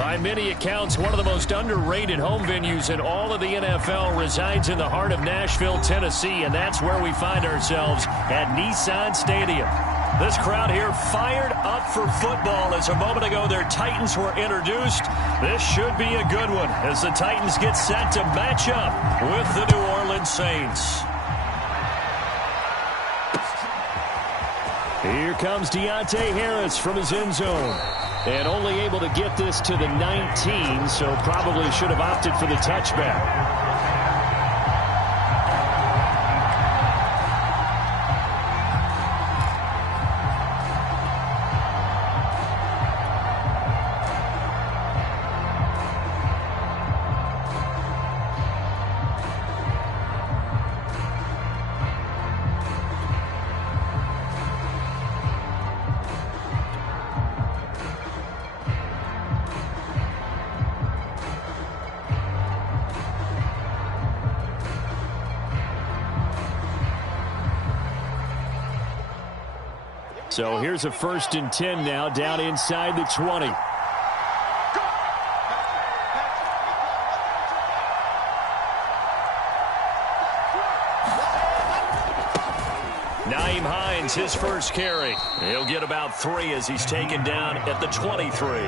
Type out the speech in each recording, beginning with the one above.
By many accounts, one of the most underrated home venues in all of the NFL resides in the heart of Nashville, Tennessee, and that's where we find ourselves at Nissan Stadium. This crowd here fired up for football as a moment ago their Titans were introduced. This should be a good one as the Titans get set to match up with the New Orleans Saints. Here comes Deontay Harris from his end zone. And only able to get this to the 19, so probably should have opted for the touchback. So here's a 1st and 10 now, down inside the 20. Nyheim Hines, his first carry. He'll get about 3 as he's taken down at the 23.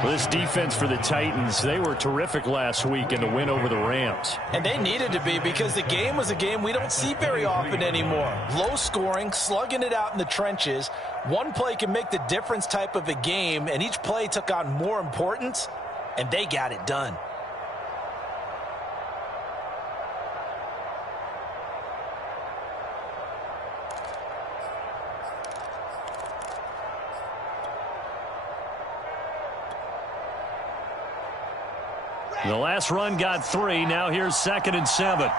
Well, this defense for the Titans, they were terrific last week in the win over the Rams. And they needed to be because the game was a game we don't see very often anymore. Low scoring, slugging it out in the trenches. One play can make the difference type of a game, and each play took on more importance, and they got it done. The last run got 3. Now here's 2nd and 7.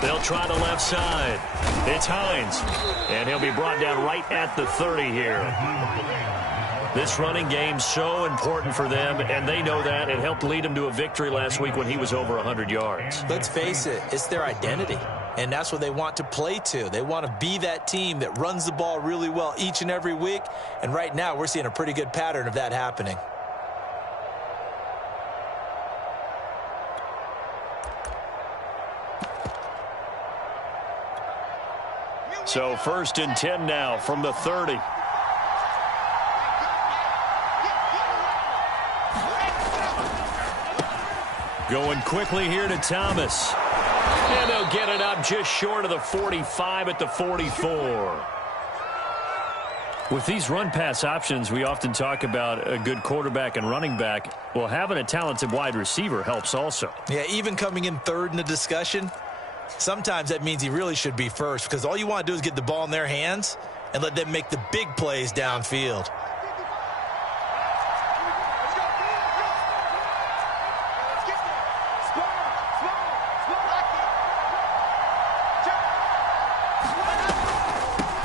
They'll try the left side. It's Hines. And he'll be brought down right at the 30 here. This running game's so important for them, and they know that. It helped lead them to a victory last week when he was over 100 yards. Let's face it, it's their identity. And that's what they want to play to. They want to be that team that runs the ball really well each and every week. And right now, we're seeing a pretty good pattern of that happening. So 1st and 10 now from the 30. Going quickly here to Thomas. And they'll get it up just short of the 45 at the 44. With these run-pass options, we often talk about a good quarterback and running back. Well, having a talented wide receiver helps also. Yeah, even coming in 3rd in the discussion, sometimes that means he really should be first because all you want to do is get the ball in their hands and let them make the big plays downfield.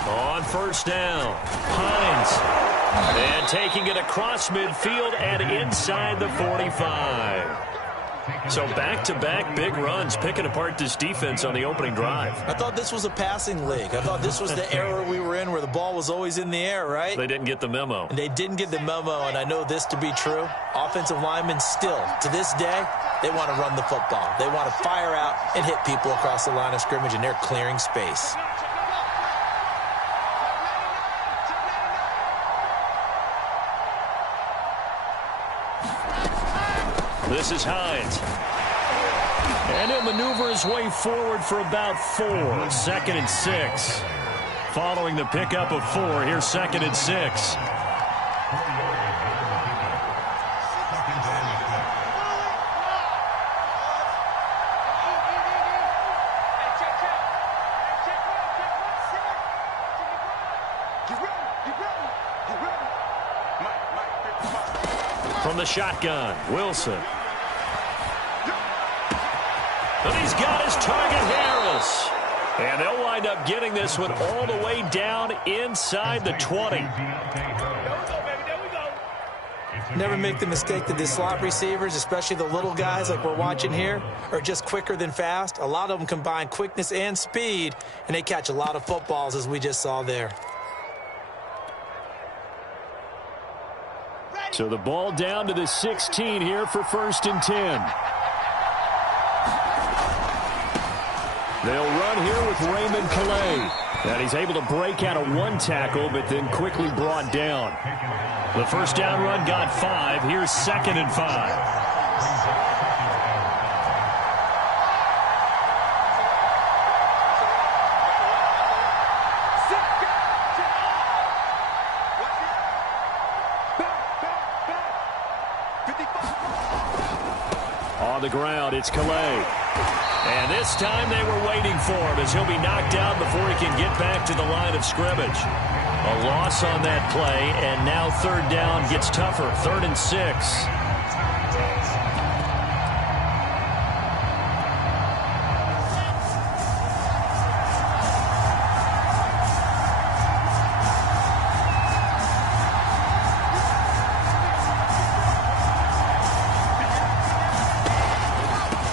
On 1st down, Hines. And taking it across midfield and inside the 45. So back-to-back big runs, picking apart this defense on the opening drive. I thought this was a passing league. I thought this was the era we were in where the ball was always in the air, right? They didn't get the memo. And they didn't get the memo, and I know this to be true. Offensive linemen still, to this day, they want to run the football. They want to fire out and hit people across the line of scrimmage, and they're clearing space. This is Hines. And he'll maneuver his way forward for about 4. 2nd and 6. Following the pickup of 4, here's 2nd and 6. From the shotgun, Wilson. And he's got his target, Harris. And they'll wind up getting this one all the way down inside the 20. Never make the mistake that the slot receivers, especially the little guys like we're watching here, are just quicker than fast. A lot of them combine quickness and speed, and they catch a lot of footballs, as we just saw there. So the ball down to the 16 here for 1st and 10. They'll run here with Raymond Calais. And he's able to break out of one tackle, but then quickly brought down. The first down run got 5. Here's 2nd and 5. On the ground, it's Calais. And this time they were waiting for him as he'll be knocked down before he can get back to the line of scrimmage. A loss on that play, and now 3rd down gets tougher. 3rd and 6.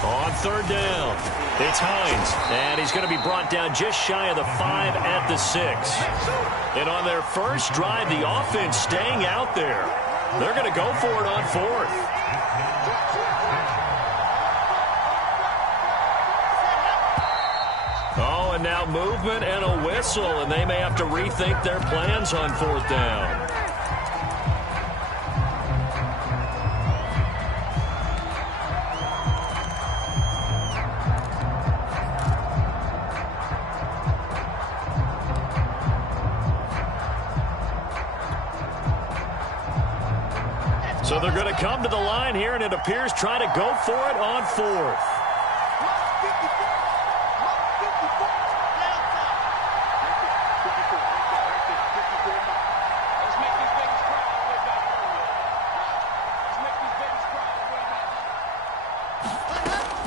On 3rd down, it's Hines, and he's going to be brought down just shy of the 5 at the 6. And on their first drive, the offense staying out there. They're going to go for it on 4th. Oh, and now movement and a whistle, and they may have to rethink their plans on 4th down. So they're going to come to the line here, and it appears try to go for it on 4th.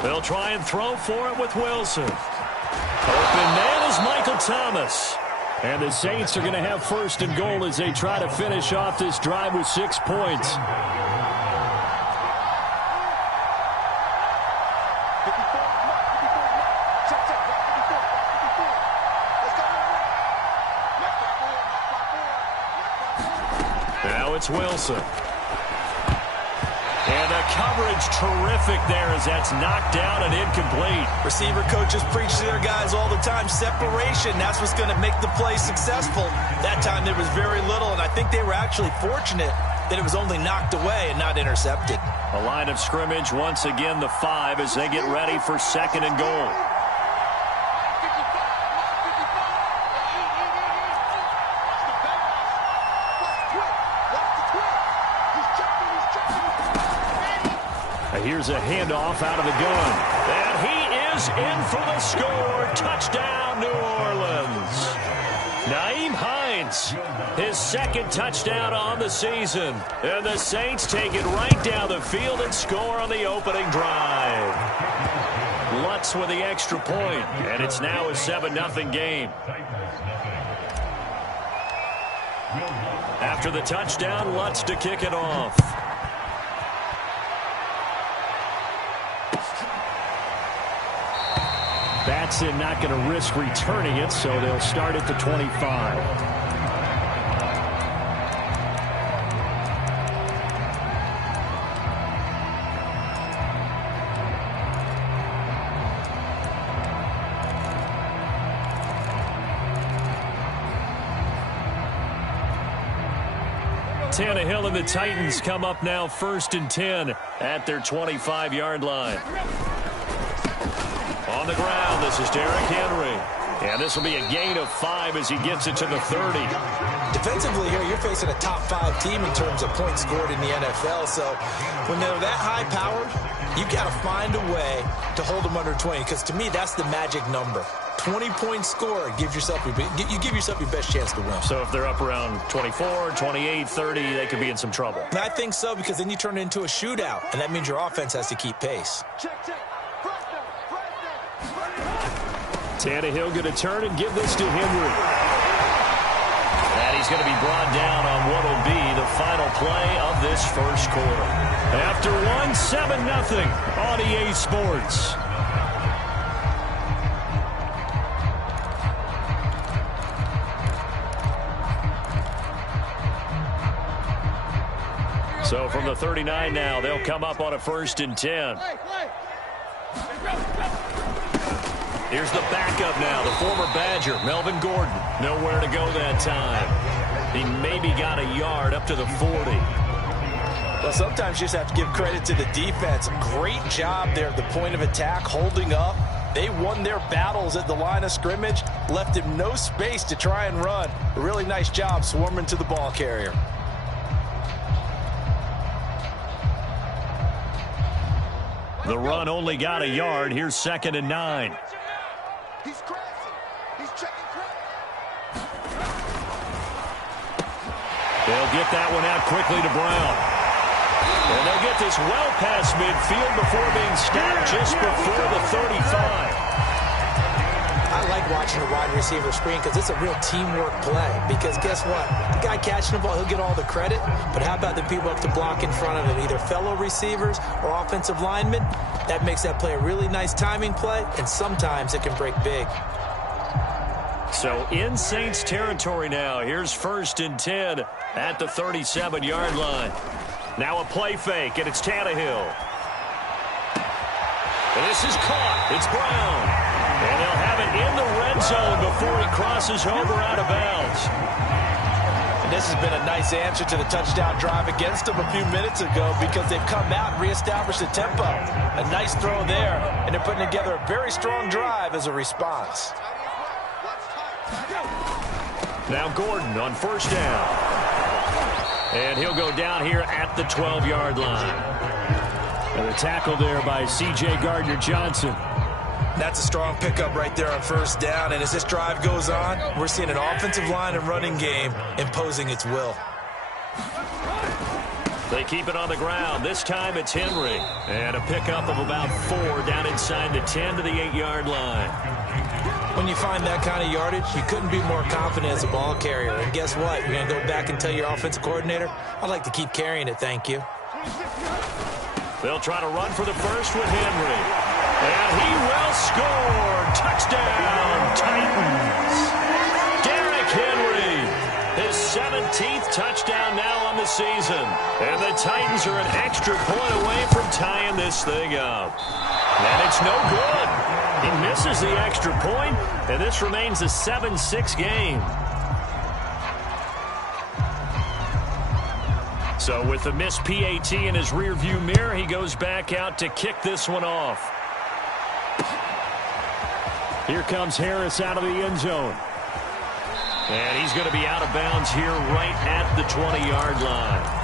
They'll try and throw for it with Wilson. Open man is Michael Thomas. And the Saints are going to have 1st and goal as they try to finish off this drive with 6 points. Now it's Wilson. And the coverage terrific there as that's knocked down and incomplete. Receiver coaches preach to their guys all the time. Separation, that's what's going to make the play successful. That time there was very little, and I think they were actually fortunate that it was only knocked away and not intercepted. A line of scrimmage once again the 5 as they get ready for 2nd and goal. Here's a handoff out of the gun. And he is in for the score. Touchdown, New Orleans. Nyheim Hines, his 2nd touchdown on the season. And the Saints take it right down the field and score on the opening drive. Lutz with the extra point, and it's now a 7-0 game. After the touchdown, Lutz to kick it off. Batson not going to risk returning it, so they'll start at the 25. Tannehill and the Titans come up now 1st and 10 at their 25-yard line. On the ground, this is Derrick Henry. And this will be a gain of 5 as he gets it to the 30. Defensively here, you're facing a top 5 team in terms of points scored in the NFL. So when they're that high-powered, you got to find a way to hold them under 20. Because to me, that's the magic number. 20 points scored, you give yourself your best chance to win. So if they're up around 24, 28, 30, they could be in some trouble. And I think so, because then you turn it into a shootout, and that means your offense has to keep pace. Tannehill going to turn and give this to Henry. And he's going to be brought down on what will be the final play of this first quarter. After 7-0 on EA Sports. So from the 39 now, they'll come up on a 1st and 10. Here's the backup now, the former Badger, Melvin Gordon. Nowhere to go that time. He maybe got a yard up to the 40. Well, sometimes you just have to give credit to the defense. Great job there at the point of attack, holding up. They won their battles at the line of scrimmage, left him no space to try and run. A really nice job swarming to the ball carrier. The run only got a yard. Here's 2nd and 9. He's crazy. He's checking crazy. They'll get that one out quickly to Brown. And they'll get this well past midfield before being stopped just before the 35. I like watching a wide receiver screen because it's a real teamwork play. Because guess what? The guy catching the ball, he'll get all the credit. But how about the people up to block in front of him, either fellow receivers or offensive linemen? That makes that play a really nice timing play, and sometimes it can break big. So in Saints territory now. Here's 1st and 10 at the 37-yard line. Now a play fake, and it's Tannehill. And this is caught. It's Brown. And they'll have it in the red zone before he crosses over out of bounds. And this has been a nice answer to the touchdown drive against them a few minutes ago because they've come out and reestablished the tempo. A nice throw there, and they're putting together a very strong drive as a response. Now Gordon on 1st down. And he'll go down here at the 12-yard line. And the tackle there by C.J. Gardner-Johnson. That's a strong pickup right there on 1st down. And as this drive goes on, we're seeing an offensive line and running game imposing its will. They keep it on the ground. This time it's Henry. And a pickup of about 4 down inside the 10 to the 8-yard line. When you find that kind of yardage, you couldn't be more confident as a ball carrier. And guess what? You're going to go back and tell your offensive coordinator, I'd like to keep carrying it, thank you. They'll try to run for the first with Henry. And he will score. Touchdown, Titans. Derrick Henry, his 17th touchdown now on the season. And the Titans are an extra point away from tying this thing up. And it's no good. He misses the extra point, and this remains a 7-6 game. So with the missed PAT in his rearview mirror, he goes back out to kick this one off. Here comes Harris out of the end zone. And he's going to be out of bounds here right at the 20-yard line.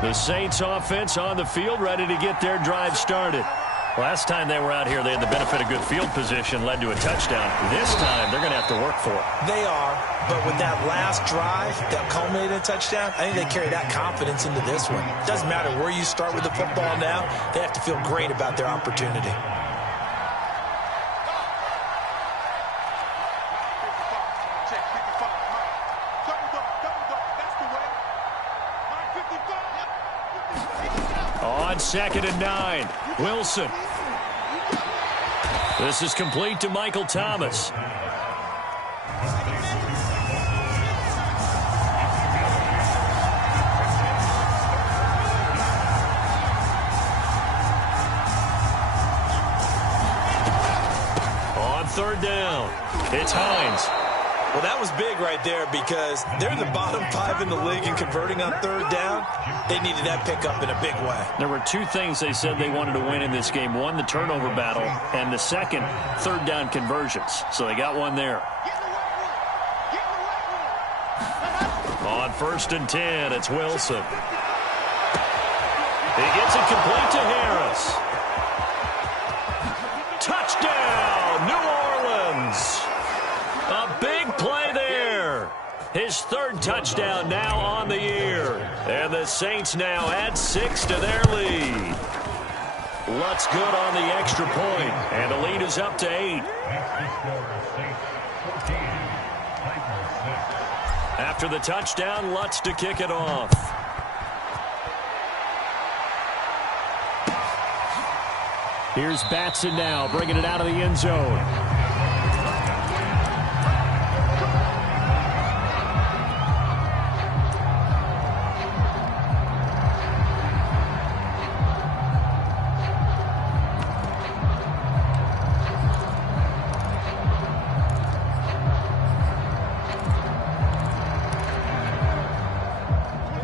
The Saints offense on the field, ready to get their drive started. Last time they were out here, they had the benefit of good field position, led to a touchdown. This time, they're going to have to work for it. They are, but with that last drive that culminated in a touchdown, I think they carry that confidence into this one. Doesn't matter where you start with the football now, they have to feel great about their opportunity. On 2nd and 9, Wilson. This is complete to Michael Thomas. On 3rd down, it's Hines. Well, that was big right there because they're in the bottom 5 in the league in converting on 3rd down. They needed that pickup in a big way. There were 2 things they said they wanted to win in this game. One, the turnover battle, and the second, 3rd down conversions. So they got one there. On 1st and 10, it's Wilson. He gets it complete to Harris. Touchdown, New Orleans. A big play there. His third touchdown now on the year. And the Saints now add 6 to their lead. Lutz good on the extra point, and the lead is up to 8. After the touchdown, Lutz to kick it off. Here's Batson now, bringing it out of the end zone.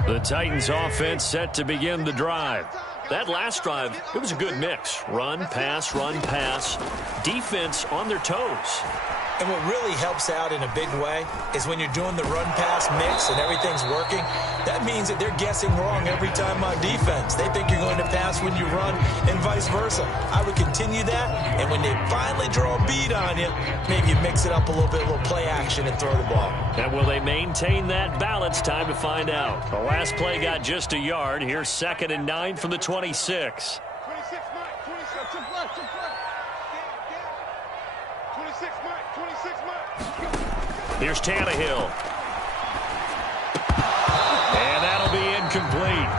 The Titans offense set to begin the drive. That last drive, it was a good mix. Run, pass, defense on their toes. And what really helps out in a big way is when you're doing the run-pass mix and everything's working, that means that they're guessing wrong every time on defense. They think you're going to pass when you run and vice versa. I would continue that, and when they finally draw a beat on you, maybe you mix it up a little bit, a little play action and throw the ball. And will they maintain that balance? Time to find out. The last play got just a yard. Here's 2nd and 9 from the 26. 26, Mike. 26, jump left. 26, Mike. 26, Mike. Here's Tannehill. And that'll be incomplete.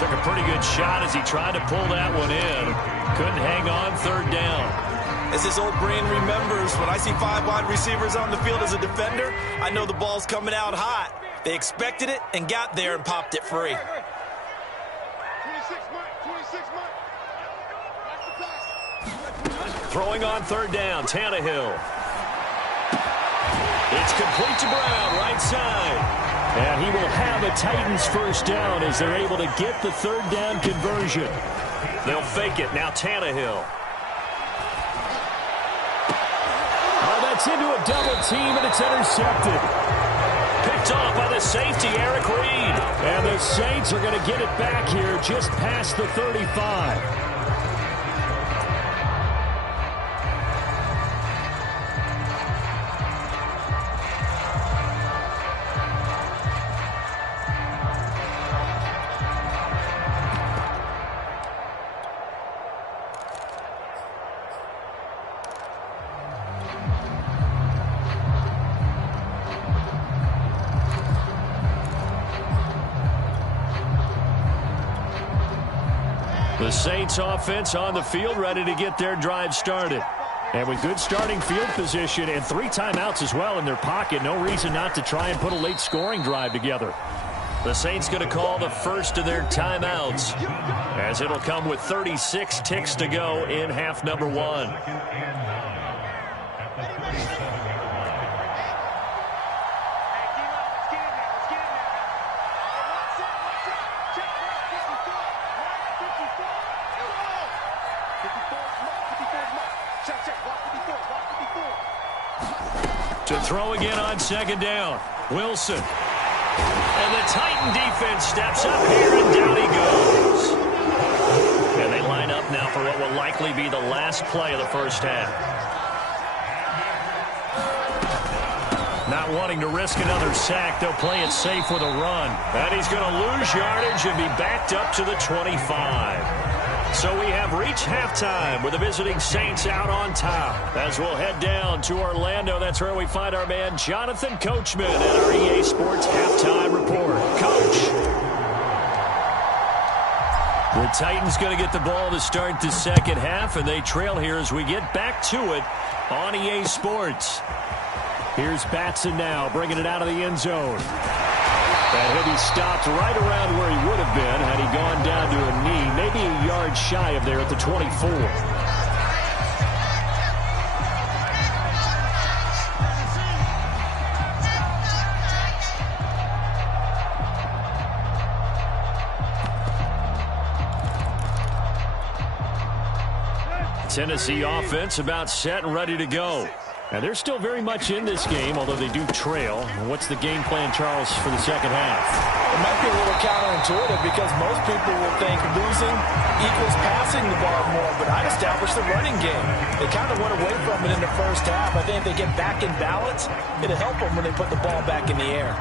Took a pretty good shot as he tried to pull that one in. Couldn't hang on, 3rd down. As his old brain remembers, when I see 5 wide receivers on the field as a defender, I know the ball's coming out hot. They expected it and got there and popped it free. 26, Mike. 26, Mike. Throwing on 3rd down, Tannehill. It's complete to Brown, right side. And he will have a Titans 1st down as they're able to get the 3rd down conversion. They'll fake it. Now Tannehill. Oh, that's into a double team, and it's intercepted. Picked off by the safety, Eric Reed. And the Saints are going to get it back here just past the 35. The Saints offense on the field, ready to get their drive started. And with good starting field position and 3 timeouts as well in their pocket, no reason not to try and put a late scoring drive together. The Saints going to call the first of their timeouts, as it'll come with 36 ticks to go in half number 1. To throw again on 2nd down. Wilson. And the Titan defense steps up here, and down he goes. And they line up now for what will likely be the last play of the 1st half. Not wanting to risk another sack, they'll play it safe with a run. And he's going to lose yardage and be backed up to the 25. So we have reached halftime with the visiting Saints out on top. As we'll head down to Orlando, that's where we find our man Jonathan Coachman at our EA Sports Halftime Report. Coach. The Titans going to get the ball to start the 2nd half, and they trail here as we get back to it on EA Sports. Here's Batson now, bringing it out of the end zone. That hit, he stopped right around where he would have been had he gone down to a knee, maybe a yard shy of there at the 24. Tennessee offense about set and ready to go. And they're still very much in this game, although they do trail. What's the game plan, Charles, for the second half? It might be a little counterintuitive because most people will think losing equals passing the ball more, but I'd establish the running game. They kind of went away from it in the first half. I think if they get back in balance, it'll help them when they put the ball back in the air.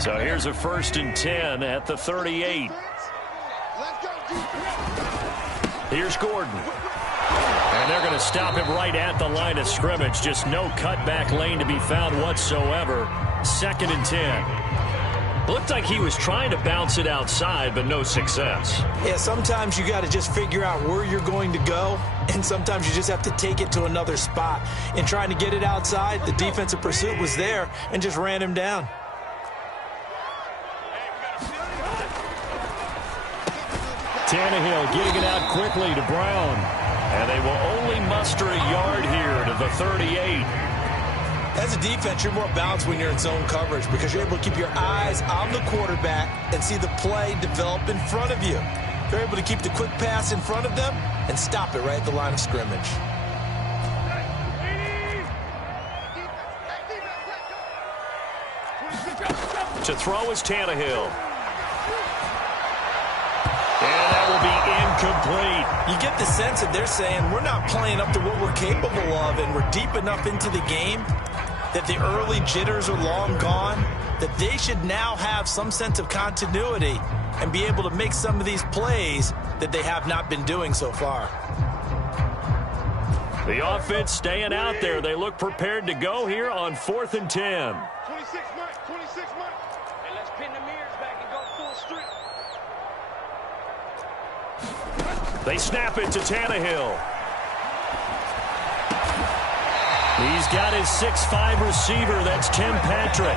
So here's a 1st and 10 at the 38. Here's Gordon. And they're going to stop him right at the line of scrimmage. Just no cutback lane to be found whatsoever. 2nd and 10. Looked like he was trying to bounce it outside, but no success. Yeah, sometimes you got to just figure out where you're going to go, and sometimes you just have to take it to another spot. In trying to get it outside, the defensive pursuit was there and just ran him down. Tannehill getting it out quickly to Brown. And they will only muster a yard here to the 38. As a defense, you're more balanced when you're in zone coverage because you're able to keep your eyes on the quarterback and see the play develop in front of you. You're able to keep the quick pass in front of them and stop it right at the line of scrimmage. To throw is Tannehill. And that will be incomplete. You get the sense that they're saying we're not playing up to what we're capable of, and we're deep enough into the game that the early jitters are long gone, that they should now have some sense of continuity and be able to make some of these plays that they have not been doing so far. The offense staying out there. They look prepared to go here on 4th and 10. 26 Mike, 26 Mike. And let's pin the mirrors back and go full strip. They snap it to Tannehill. He's got his 6'5" receiver. That's Tim Patrick.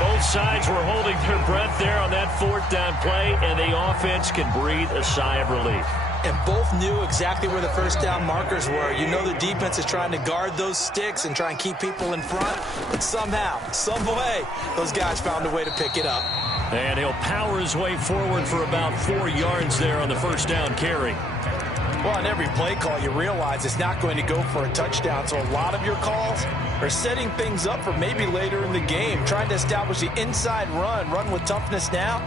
Both sides were holding their breath there on that 4th down play, and the offense can breathe a sigh of relief. And both knew exactly where the first down markers were. You know the defense is trying to guard those sticks and try and keep people in front, but somehow, some way, those guys found a way to pick it up. And he'll power his way forward for about 4 yards there on the first down carry. Well, on every play call, you realize it's not going to go for a touchdown, so a lot of your calls are setting things up for maybe later in the game, trying to establish the inside run with toughness now,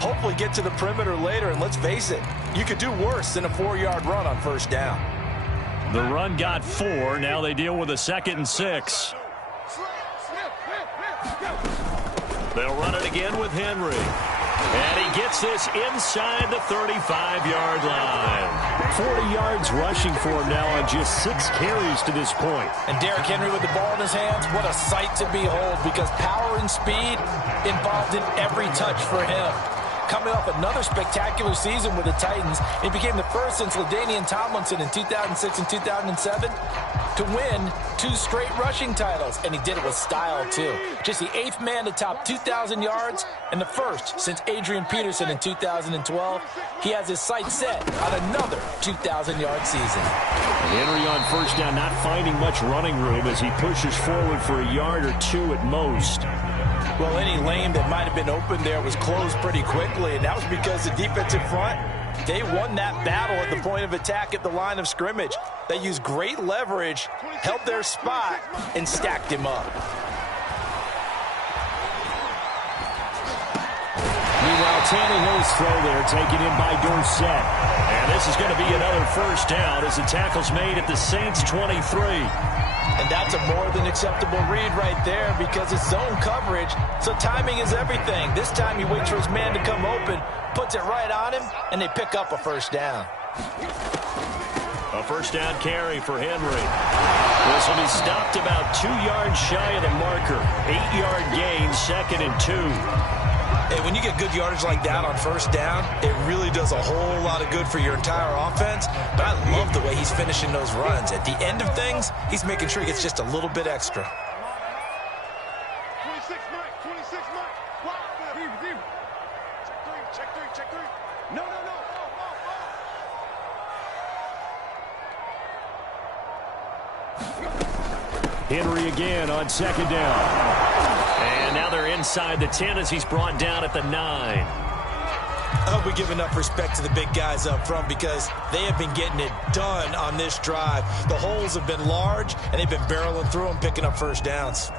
hopefully get to the perimeter later, and let's face it, you could do worse than a 4-yard run on first down. The run got 4. Now they deal with a 2nd and 6. They'll run it again with Henry. And he gets this inside the 35-yard line. 40 yards rushing for him now on just 6 carries to this point. And Derrick Henry with the ball in his hands, what a sight to behold, because power and speed involved in every touch for him. Coming off another spectacular season with the Titans, he became the first since LaDainian Tomlinson in 2006 and 2007 to win 2 straight rushing titles, and he did it with style too. Just the 8th man to top 2,000 yards and the first since Adrian Peterson in 2012. He has his sights set on another 2,000-yard season. Henry on first down, not finding much running room as he pushes forward for a yard or 2 at most. Well, any lane that might have been open there was closed pretty quickly, and that was because the defensive front, they won that battle at the point of attack at the line of scrimmage. They used great leverage, held their spot, and stacked him up. Meanwhile, Tannehill's throw there taken in by Dorsett. And this is going to be another first down as the tackle's made at the Saints' 23. And that's a more than acceptable read right there because it's zone coverage, so timing is everything. This time he waits for his man to come open, puts it right on him, and they pick up a first down. A first down carry for Henry. This will be stopped about 2 yards shy of the marker. 8-yard gain, 2nd and 2. Hey, when you get good yardage like that on first down, it really does a whole lot of good for your entire offense. But I love the way he's finishing those runs. At the end of things, he's making sure he gets just a little bit extra. 26 Mike, 26 Mike. Wow, deep. Check 3. No. Henry again on 2nd down. And now they're inside the 10 as he's brought down at the 9. I hope we give enough respect to the big guys up front because they have been getting it done on this drive. The holes have been large, and they've been barreling through them, picking up first downs.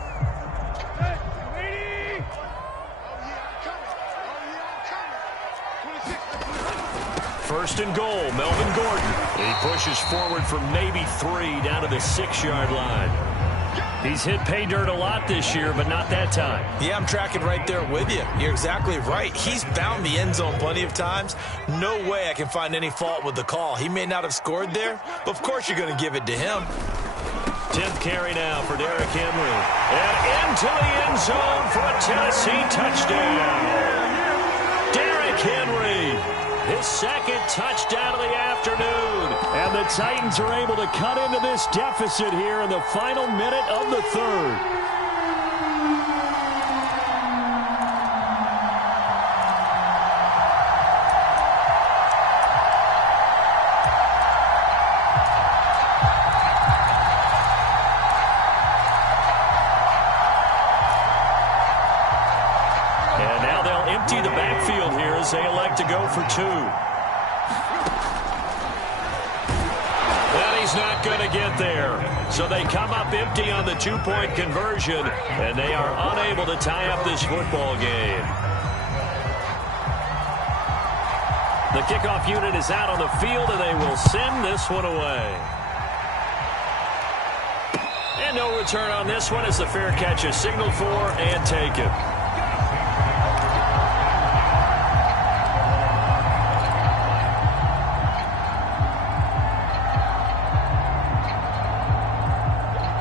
First and goal, Melvin Gordon. He pushes forward for maybe 3 down to the 6-yard line. He's hit pay dirt a lot this year, but not that time. Yeah, I'm tracking right there with you. You're exactly right. He's found the end zone plenty of times. No way I can find any fault with the call. He may not have scored there, but of course you're going to give it to him. 10th carry now for Derrick Henry. And into the end zone for a Tennessee touchdown. Derrick Henry, his second touchdown of the afternoon. And the Titans are able to cut into this deficit here in the final minute of the third. And now they'll empty the backfield here as they elect to go for 2. He's not going to get there. So they come up empty on the 2-point conversion, and they are unable to tie up this football game. The kickoff unit is out on the field, and they will send this one away. And no return on this one as the fair catch is signaled for and taken.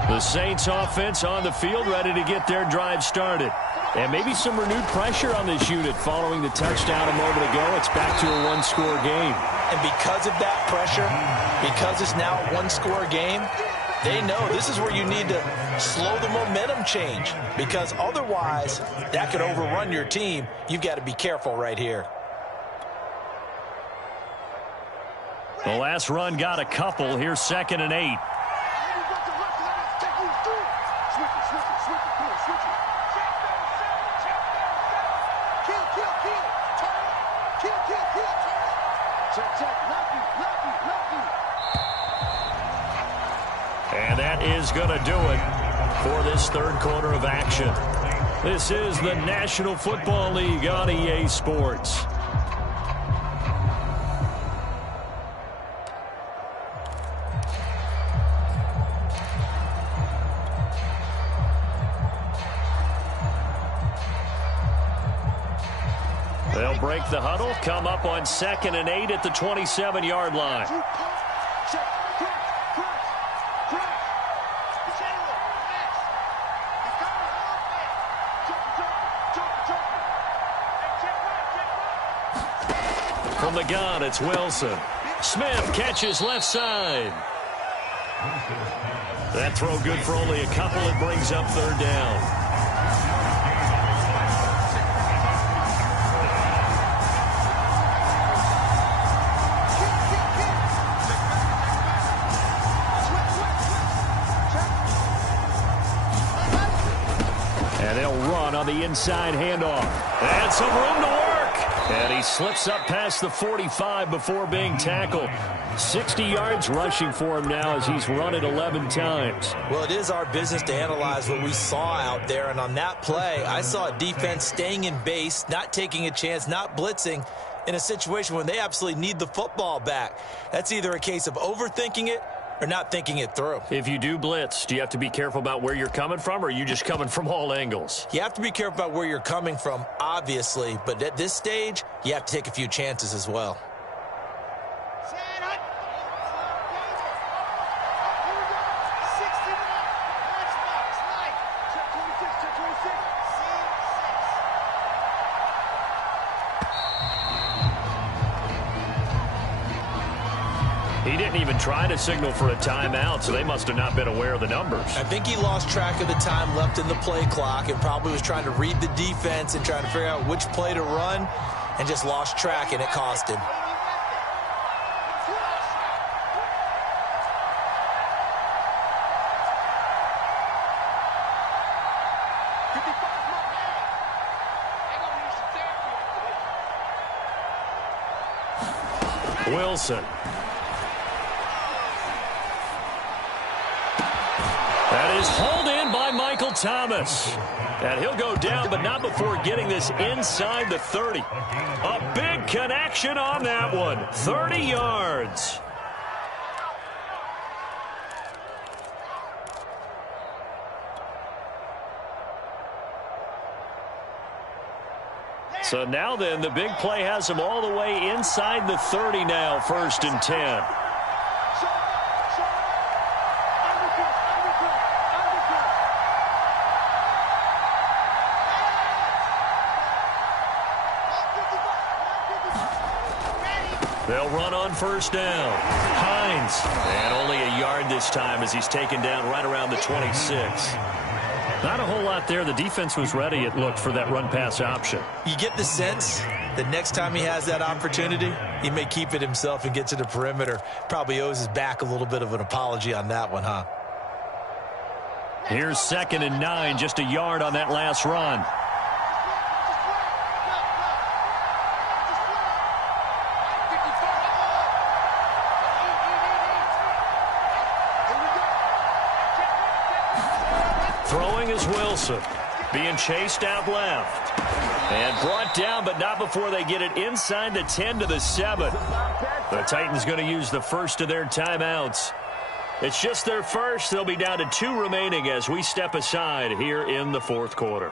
The Saints offense on the field, ready to get their drive started. And maybe some renewed pressure on this unit following the touchdown a moment ago. It's back to a one-score game. And because of that pressure, because it's now a one-score game, they know this is where you need to slow the momentum change. Because otherwise, that could overrun your team. You've got to be careful right here. The last run got a couple. Here's 2nd and 8. And that is going to do it for this third quarter of action. This is the National Football League on EA Sports. They'll break the huddle, come up on 2nd and 8 at the 27-yard line. From the gun, it's Wilson. Smith catches left side. That throw good for only a couple. It brings up 3rd down. And they'll run on the inside handoff. And some room to work. And he slips up past the 45 before being tackled. 60 yards rushing for him now as he's run it 11 times. Well, it is our business to analyze what we saw out there. And on that play, I saw a defense staying in base, not taking a chance, not blitzing in a situation when they absolutely need the football back. That's either a case of overthinking it or not thinking it through. If you do blitz, do you have to be careful about where you're coming from, or are you just coming from all angles? You have to be careful about where you're coming from, obviously, but at this stage, you have to take a few chances as well. He didn't even try to signal for a timeout, so they must have not been aware of the numbers. I think he lost track of the time left in the play clock and probably was trying to read the defense and trying to figure out which play to run and just lost track, and it cost him. Wilson. That is hauled in by Michael Thomas. And he'll go down, but not before getting this inside the 30. A big connection on that one. 30 yards. So now then, the big play has him all the way inside the 30 now, 1st and 10. They'll run on 1st down. Hines. And only a yard this time as he's taken down right around the 26. Not a whole lot there. The defense was ready, it looked, for that run-pass option. You get the sense that next time he has that opportunity, he may keep it himself and get to the perimeter. Probably owes his back a little bit of an apology on that one, huh? Here's 2nd and 9, just a yard on that last run. Throwing is Wilson. Being chased out left. And brought down, but not before they get it inside the 10 to the 7. The Titans going to use the first of their timeouts. It's just their first. They'll be down to 2 remaining as we step aside here in the 4th quarter.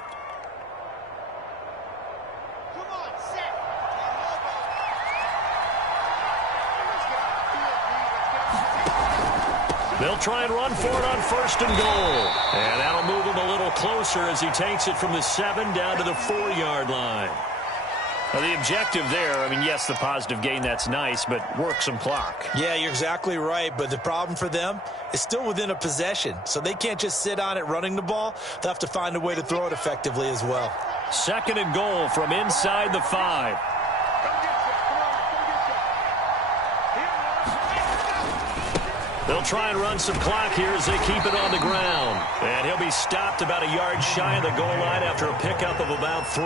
They'll try and run for it on 1st and goal. And that'll move him a little closer as he takes it from the 7 down to the 4-yard line. Now, the objective there, I mean, yes, the positive gain, that's nice, but work some clock. Yeah, you're exactly right, but the problem for them is still within a possession, so they can't just sit on it running the ball. They'll have to find a way to throw it effectively as well. 2nd and goal from inside the 5. They'll try and run some clock here as they keep it on the ground. And he'll be stopped about a yard shy of the goal line after a pickup of about 3.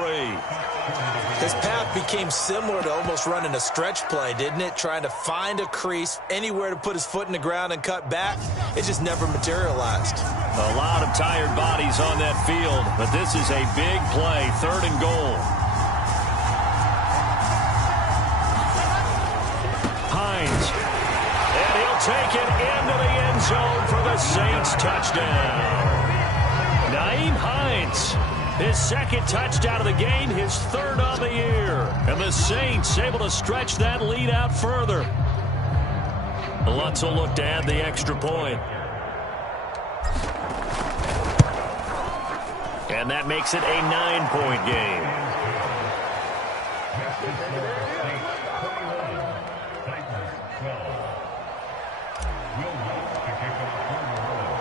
His path became similar to almost running a stretch play, didn't it? Trying to find a crease, anywhere to put his foot in the ground and cut back. It just never materialized. A lot of tired bodies on that field, but this is a big play, 3rd and goal. Hines. And he'll take it into the end zone for the Saints touchdown. Nyheim Hines, his 2nd touchdown of the game, his 3rd on the year. And the Saints able to stretch that lead out further. Lutz will look to add the extra point. And that makes it a 9-point game.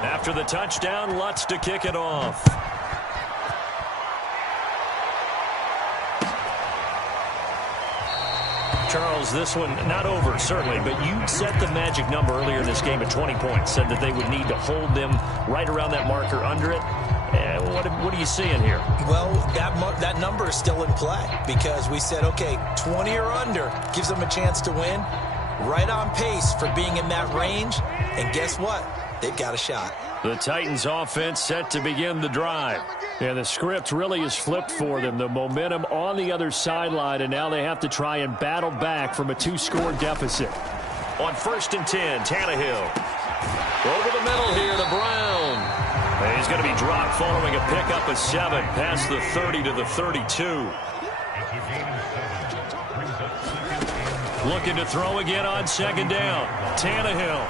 After the touchdown, Lutz to kick it off. Charles, this one not over, certainly, but you set the magic number earlier in this game at 20 points, said that they would need to hold them right around that marker under it. What are you seeing here? Well, that number is still in play because we said, okay, 20 or under gives them a chance to win. Right on pace for being in that range. And guess what? They've got a shot. The Titans offense set to begin the drive. Yeah, the script really is flipped for them. The momentum on the other sideline, and now they have to try and battle back from a 2-score deficit. On 1st and 10, Tannehill. Over the middle here to Brown. And he's going to be dropped following a pickup of 7 past the 30 to the 32. Looking to throw again on 2nd down. Tannehill.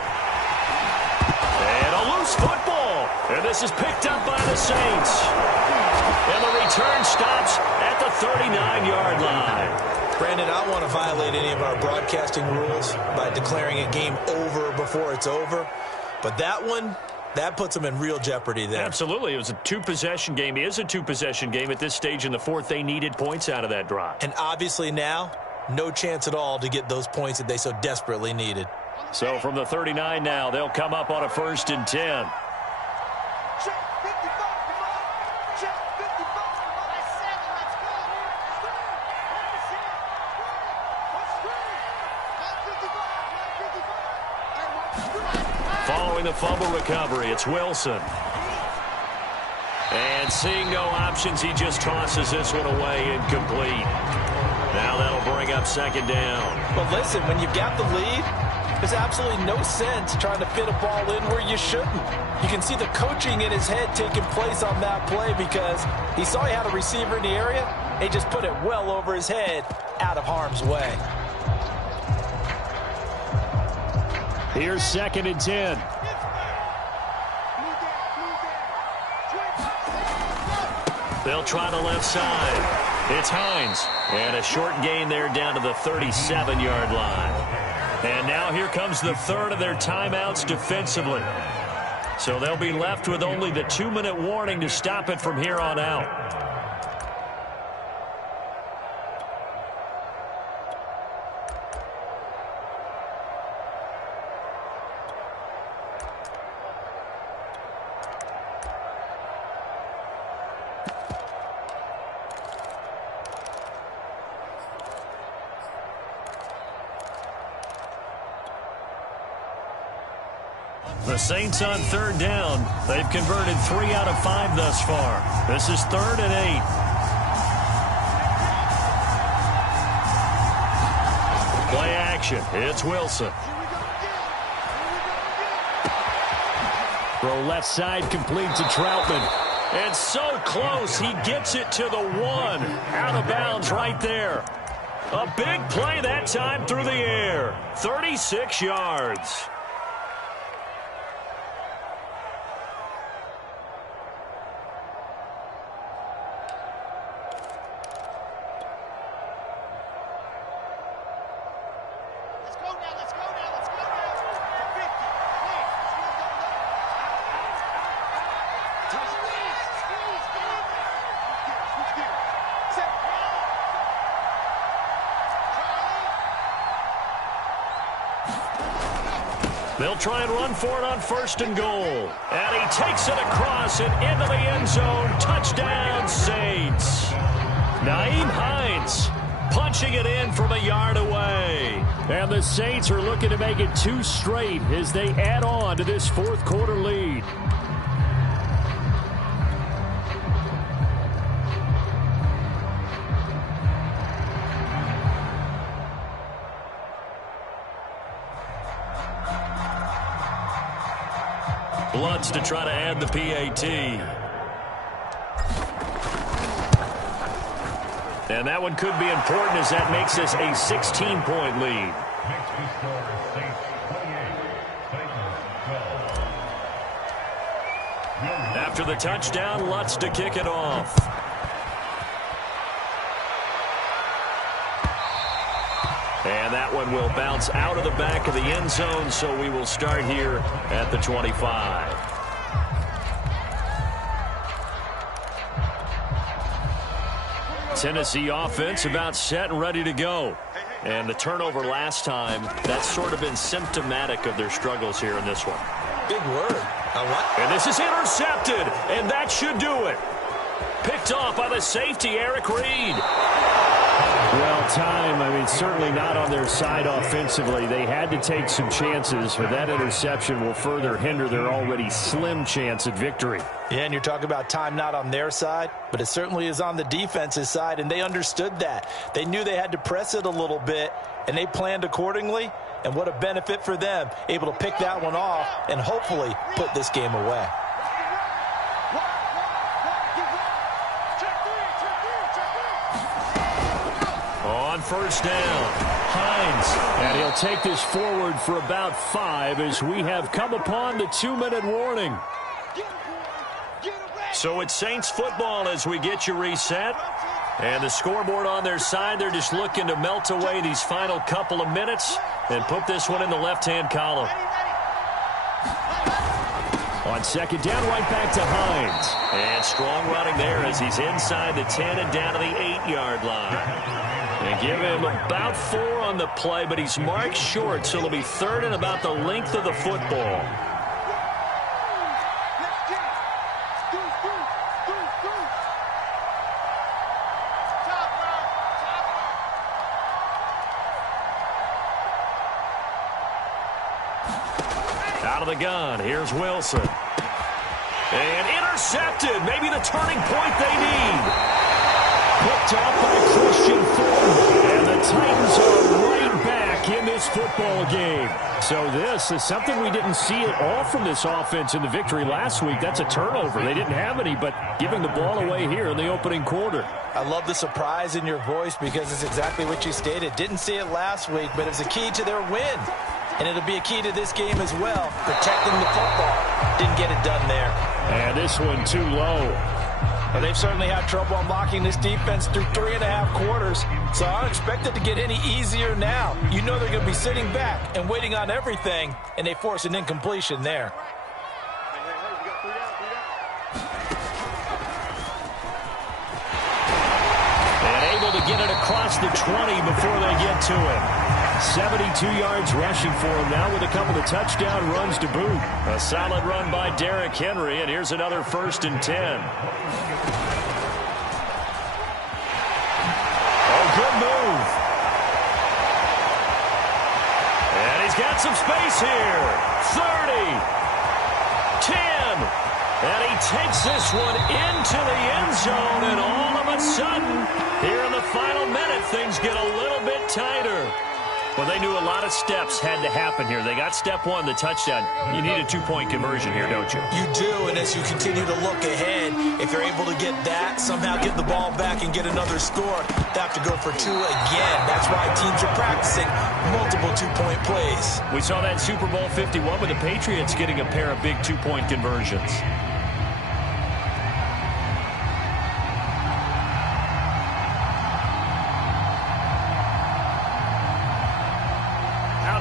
And a loose football. And this is picked up by the Saints. And the return stops at the 39-yard line. Brandon, I don't want to violate any of our broadcasting rules by declaring a game over before it's over. But that one, that puts them in real jeopardy there. Absolutely. It was a 2-possession game. It is a 2-possession game at this stage in the 4th. They needed points out of that drive. And obviously now, no chance at all to get those points that they so desperately needed. So from the 39 now, they'll come up on a 1st and 10. following the fumble recovery. It's Wilson. And seeing no options, he just tosses this one away incomplete. Now that'll bring up second down. But listen, when you've got the lead, there's absolutely no sense trying to fit a ball in where you shouldn't. You can see the coaching in his head taking place on that play because he saw he had a receiver in the area. He just put it well over his head, out of harm's way. Here's 2nd and 10. They'll try the left side. It's Hines. And a short gain there down to the 37-yard line. And now here comes the third of their timeouts defensively. So they'll be left with only the 2-minute warning to stop it from here on out. The Saints on 3rd down. They've converted 3 out of 5 thus far. This is 3rd and 8. Play action. It's Wilson. Throw left side complete to Troutman. And so close. He gets it to the 1. Out of bounds right there. A big play that time through the air. 36 yards. They'll try and run for it on 1st and goal. And he takes it across and into the end zone. Touchdown, Saints. Nyheim Hines punching it in from a yard away. And the Saints are looking to make it 2 straight as they add on to this 4th quarter lead. Bloods to try to add the PAT. And that one could be important as that makes this a 16-point lead. After the touchdown, Lutz to kick it off. And that one will bounce out of the back of the end zone, so we will start here at the 25. Tennessee offense about set and ready to go. And the turnover last time, that's sort of been symptomatic of their struggles here in this one. Big word. I like it. And this is intercepted, and that should do it. Picked off by the safety, Eric Reed. Well, time, certainly not on their side offensively. They had to take some chances, but that interception will further hinder their already slim chance at victory. Yeah, and you're talking about time not on their side, but it certainly is on the defense's side, and they understood that. They knew they had to press it a little bit, and they planned accordingly, and what a benefit for them, able to pick that one off and hopefully put this game away. On 1st down, Hines. And he'll take this forward for about 5 as we have come upon the 2-minute warning. So it's Saints football as we get you reset. And the scoreboard on their side, they're just looking to melt away these final couple of minutes and put this one in the left-hand column. On 2nd down, right back to Hines. And strong running there as he's inside the 10 and down to the 8-yard line. And give him about 4 on the play, but he's marked short, so it'll be 3rd and about the length of the football. Out of the gun, here's Wilson. And intercepted. Maybe the turning point they need. Picked off by Christian Fulton. And the Titans are right back in this football game. So this is something we didn't see at all from this offense in the victory last week. That's a turnover. They didn't have any, but giving the ball away here in the opening quarter. I love the surprise in your voice because it's exactly what you stated. Didn't see it last week, but it was a key to their win. And it'll be a key to this game as well, protecting the football. Didn't get it done there. And this one too low. And they've certainly had trouble unlocking this defense through 3.5 quarters. So I don't expect it to get any easier now. You know they're going to be sitting back and waiting on everything, and they force an incompletion there. And able to get it across the 20 before they get to it. 72 yards rushing for him now with a couple of touchdown runs to boot. A solid run by Derrick Henry, and here's another 1st and 10. Oh, good move. And he's got some space here. 30. 10. And he takes this one into the end zone, and all of a sudden, here in the final minute, things get a little bit tighter. Well, they knew a lot of steps had to happen here. They got step one, the touchdown. You need a 2-point conversion here, don't you? You do, and as you continue to look ahead, if you're able to get that, somehow get the ball back and get another score, they have to go for 2 again. That's why teams are practicing multiple 2-point plays. We saw that Super Bowl 51 with the Patriots getting a pair of big 2-point conversions.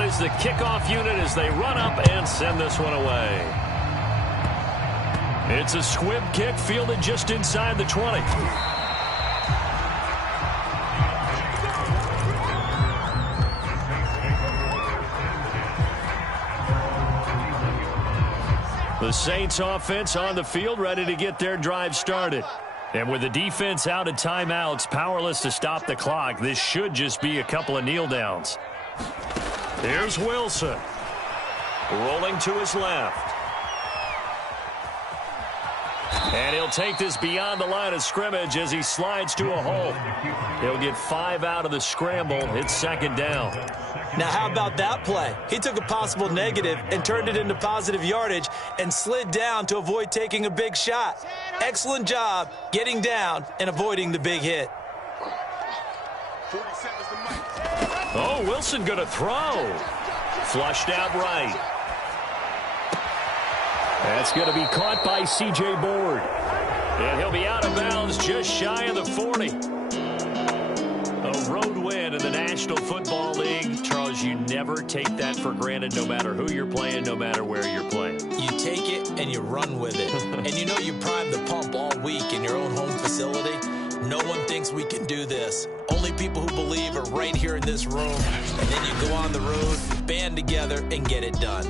Is the kickoff unit as they run up and send this one away. It's a squib kick fielded just inside the 20. The Saints offense on the field ready to get their drive started. And with the defense out of timeouts, powerless to stop the clock, this should just be a couple of kneel downs. Here's Wilson. Rolling to his left. And he'll take this beyond the line of scrimmage as he slides to a hole. He'll get 5 out of the scramble. It's 2nd down. Now, how about that play? He took a possible negative and turned it into positive yardage and slid down to avoid taking a big shot. Excellent job getting down and avoiding the big hit. Oh, Wilson going to throw. Flushed out right. That's going to be caught by C.J. Board. And he'll be out of bounds just shy of the 40. A road win in the National Football League. Charles, you never take that for granted no matter who you're playing, no matter where you're playing. You take it and you run with it. And you know you prime the pump all week in your own home facility. No one thinks we can do this. Only people who believe are right here in this room. And then you go on the road, band together, and get it done.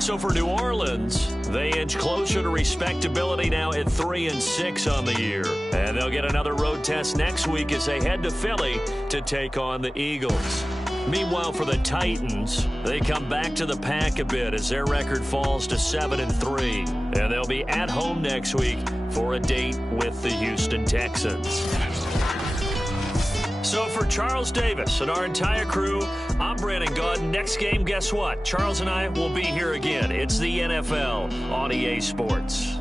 So for New Orleans, they inch closer to respectability now at 3-6 on the year. And they'll get another road test next week as they head to Philly to take on the Eagles. Meanwhile, for the Titans, they come back to the pack a bit as their record falls to 7-3. And they'll be at home next week for a date with the Houston Texans. So for Charles Davis and our entire crew, I'm Brandon Gaudin. Next game, guess what? Charles and I will be here again. It's the NFL on EA Sports.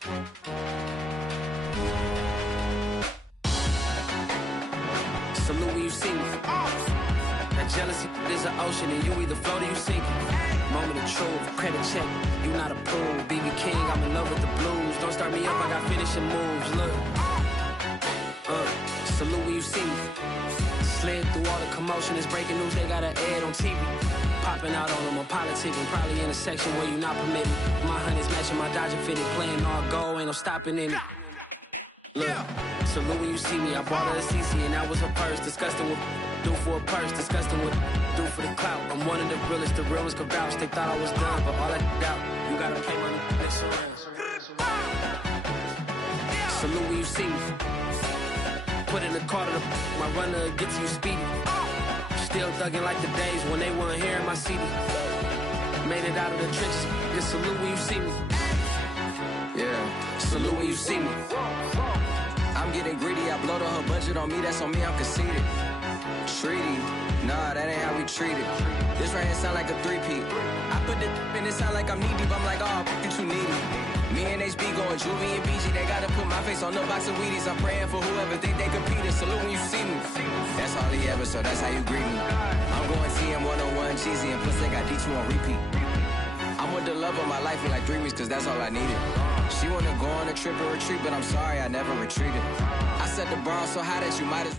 Salute when you see me. That jealousy is an ocean, and you either float or you sink. Moment of truth, credit check, you not approved. BB King, I'm in love with the blues. Don't start me up, I got finishing moves. Look, salute when you see me. Slid through all the commotion, it's breaking news, they got an ad on TV. Popping out on them, I'm politicking, probably in a section where you not permitted. My honey's matching my Dodger fitted, playing all gold, ain't no stopping in it. Look, salute when you see me, I bought her a CC and that was her purse. Disgusting with do for a purse, disgusting with do for the clout. I'm one of the realest, the real ones could vouch. They thought I was done, but all I doubt, you gotta pay money next around. Salute when you see me. Put in the car to my runner gets you speedy. Still thugging like the days when they weren't hearing my CD. Made it out of the trenches. Just salute when you see me. Yeah, salute when you see me. I'm getting greedy, I blowed on her budget on me, that's on me, I'm conceited. Treaty, nah, that ain't how we treat it. This right here sound like a three-peat. I put the in it sound like I'm knee-deep, I'm like, oh, you too needy. Me and HB going Juvie and BG, they gotta put my face on the box of Wheaties. I'm praying for whoever think they competed, salute when you see me. That's all he ever, so that's how you greet me. I'm going TM 101, cheesy, and plus they got D2 on repeat. I'm with the love of my life in like 3 weeks, cause that's all I needed. She wanna go on a trip or retreat, but I'm sorry, I never retreated. I set the bar so high that you might as